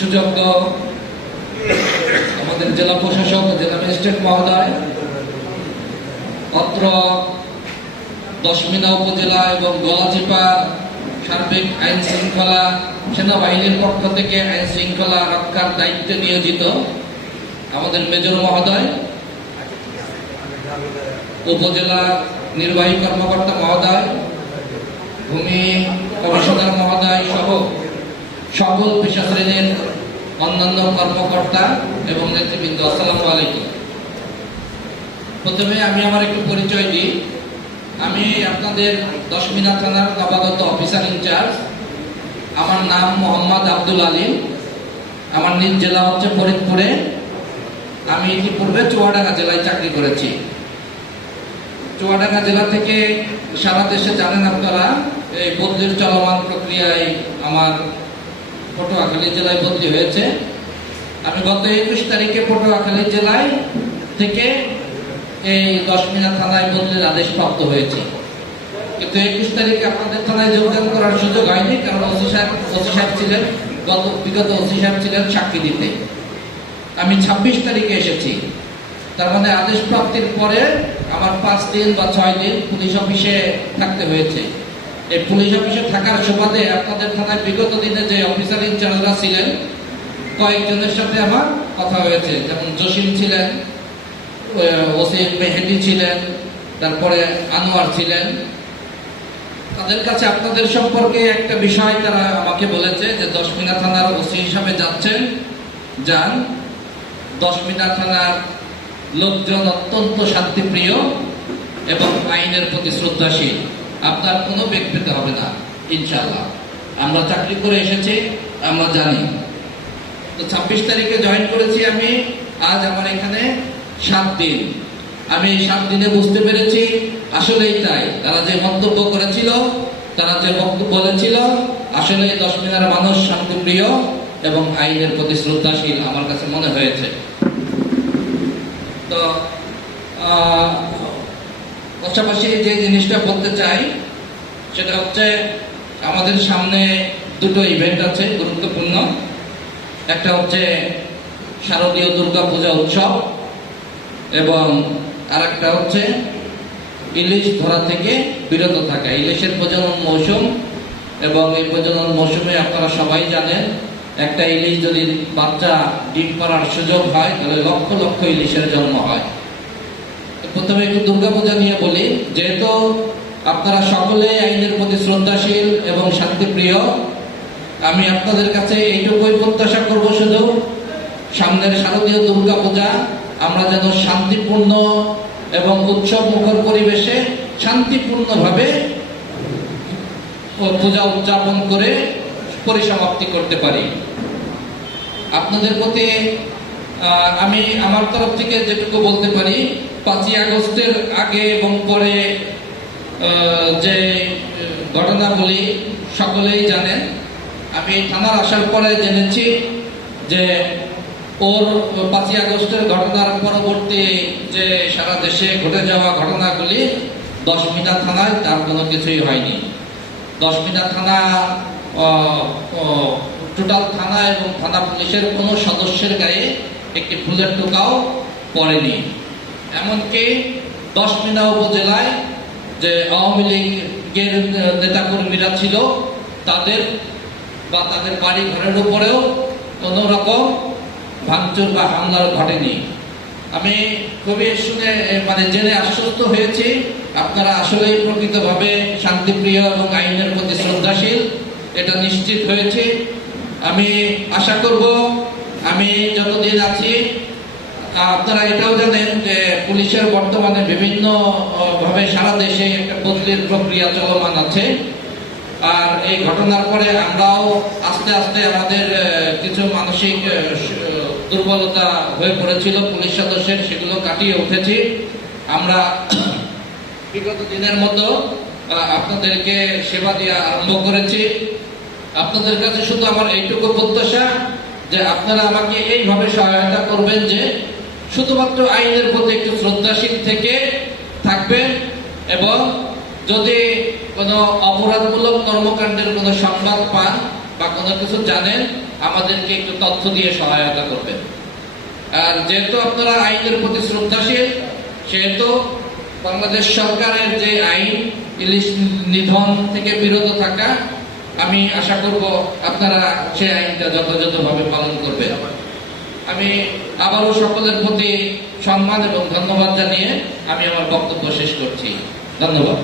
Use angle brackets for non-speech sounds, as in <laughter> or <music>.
সুযোগ্য আমাদের জেলা প্রশাসক, জেলা ম্যাজিস্ট্রেট মহোদয়, অত্র দশমিনা উপজেলা এবং গলাচিপা সার্বিক আইন শৃঙ্খলা সেনাবাহিনীর পক্ষ থেকে আইন শৃঙ্খলা রক্ষার দায়িত্বে নিয়োজিত আমাদের মেজর মহোদয়, উপজেলা নির্বাহী কর্মকর্তা মহোদয়, ভূমি কমিশনার মহোদয় সহ সকল পেশা শ্রেণির অন্যান্য কর্মকর্তা এবং নেতৃবৃন্দ, আসসালামু আলাইকুম। প্রথমে আমি আমার একটু পরিচয় দিই। আমি আপনাদের দশমিনা থানার নবাগত অফিসার ইনচার্জ। আমার নাম মোহাম্মদ আব্দুল আলিম। আমার নিজ জেলা হচ্ছে ফরিদপুরে। আমি ইতিপূর্বে চুয়াডাঙ্গা জেলায় চাকরি করেছি। চুয়াডাঙ্গা জেলা থেকে সারা দেশে জানেন আপনারা, এই বদলির চলমান প্রক্রিয়ায় আমার পটুয়াখালী জেলায় বদলি হয়েছে। আমি গত একুশ তারিখে পটুয়াখালী জেলায় থেকে এই দশমিনা থানায় বদলির আদেশ প্রাপ্ত হয়েছে। কিন্তু একুশ তারিখে আপনাদের থানায় যোগদান করার সুযোগ হয়নি, কারণ ওসি সাহেব ওসি সাহেব ছিলেন, গত বিগত ওসি সাহেব ছিলেন সাক্ষী দিতে। আমি ছাব্বিশ তারিখে এসেছি। তার মানে আদেশ প্রাপ্তির পরে আমার পাঁচ দিন বা ছয় দিন পুলিশ অফিসে থাকতে হয়েছে। এই পুলিশ অফিসে থাকার সুবাদে আপনাদের থানায় বিগত দিনে যে অফিসার ইনচার্জরা ছিলেন, কয়েকজনের সাথে আমার কথা হয়েছে। যেমন জসিম ছিলেন ওসি মেহেদি ছিলেন, তারপরে আনোয়ার ছিলেন। তাদের কাছে আপনাদের সম্পর্কে একটা বিষয় তারা আমাকে বলেছে যে দশমিনা থানার ওসি হিসাবে যাচ্ছেন যান। দশমিনা থানার লোকজন অত্যন্ত শান্তিপ্রিয় এবং আইনের প্রতি শ্রদ্ধাশীল। আপনার কোনো বেগ পেতে হবে না ইনশাল্লাহ আমরা চাকরি করে এসেছি, আমরা জানি। তো ছাব্বিশ তারিখে জয়েন করেছি আমি, আজ আমার এখানে সাত দিন। আমি সাত দিনে বুঝতে পেরেছি, আসলেই তাই। তারা যে মন্তব্য করেছিল, তারা যে বক্তব্য বলেছিল আসলে দশ মিনার মানুষ শান্তিপ্রিয় এবং আইনের প্রতি শ্রদ্ধাশীল আমার কাছে মনে হয়েছে। তো পাশাপাশি যে জিনিসটা বলতে চাই, সেটা হচ্ছে আমাদের সামনে দুটো ইভেন্ট আছে গুরুত্বপূর্ণ। একটা হচ্ছে শারদীয় দুর্গা পূজা উৎসব এবং আর একটা হচ্ছে ইলিশ ধরা থেকে বিরত থাকা। ইলিশের প্রজনন মৌসুম এবং এই প্রজনন মৌসুমে আপনারা সবাই জানেন, একটা ইলিশ যদি বাচ্চা ডিম পাড়ার সুযোগ হয়, তাহলে লক্ষ লক্ষ ইলিশের জন্ম হয়। প্রথমে একটু দুর্গাপূজা নিয়ে বলি, যেহেতু আপনারা সকলে আইনের প্রতি শ্রদ্ধাশীল এবং শান্তিপ্রিয়, আমি আপনাদের কাছে এইটুকুই প্রত্যাশা করব শুধু, সামনের শারদীয় দুর্গা পূজা আমরা যেন শান্তিপূর্ণ এবং উৎসব মুখর পরিবেশে শান্তিপূর্ণভাবে পূজা উদযাপন করে পরিসমাপ্তি করতে পারি। আপনাদের প্রতি আমি আমার তরফ থেকে যেটুকু বলতে পারি পাঁচই আগস্টের আগে এবং পরে যে ঘটনাগুলি সকলেই জানেন। আমি থানার আসার পরে জেনেছি যে ওর পাঁচই আগস্টের ঘটনার পরবর্তী যে সারা দেশে ঘটে যাওয়া ঘটনাগুলি দশ মিনা থানায় তার কোনো কিছুই হয়নি। দশ মিনা থানা টোটাল থানা এবং থানা পুলিশের কোনো সদস্যের গায়ে একটি ফুলের টোকাও পড়েনি। এমনকি দশ মিনা উপজেলায় যে আওয়ামী লীগের নেতাকর্মীরা ছিল, তাদের বা তাদের বাড়ি ঘরের উপরেও কোনো রকম ভাঙচুর বা হামলার ঘটেনি। আমি খুবই শুনে মানে জেনে আশ্বস্ত হয়েছি, আপনারা আসলেই প্রকৃতভাবে শান্তিপ্রিয় এবং আইনের প্রতি শ্রদ্ধাশীল, এটা নিশ্চিত হয়েছে। আমি আশা করব, আমি যতদিন আছি আপনারা এটাও জানেন যে পুলিশের বর্তমানে বিভিন্ন ভাবে সারা দেশে একটা বদলির প্রক্রিয়া চলমান আছে। আর এই ঘটনার পরে আমরাও আস্তে আস্তে আমাদের কিছু মানসিক দুর্বলতা হয়ে পড়েছিল, পুলিশ সদস্যের, সেগুলো কাটিয়ে উঠেছি। আমরা <clears throat> বিগত দিনের মতো আপনাদেরকে সেবা দিয়ে আরম্ভ করেছি। আপনাদের কাছে শুধু আমার এইটুকু প্রত্যাশা যে আপনারা আমাকে এইভাবে সহায়তা করবেন যে শুধুমাত্র আইনের প্রতি একটু শ্রদ্ধাশীল থেকে থাকবেন এবং যদি কোনো অপরাধমূলক কর্মকাণ্ডের কোনো সংবাদ পান বা কোনো কিছু জানেন, আমাদেরকে একটু তথ্য দিয়ে সহায়তা করবেন। আর যেহেতু আপনারা আইনের প্রতি শ্রদ্ধাশীল, সেহেতু বাংলাদেশ সরকারের যে আইন, ইলিশ নিধন থেকে বিরত থাকা, আমি আশা করব আপনারা সেই আইনটা যথাযথভাবে পালন করবেন। আমি আবারও সকলের প্রতি সম্মান এবং ধন্যবাদ জানিয়ে আমি আমার বক্তব্য শেষ করছি। ধন্যবাদ।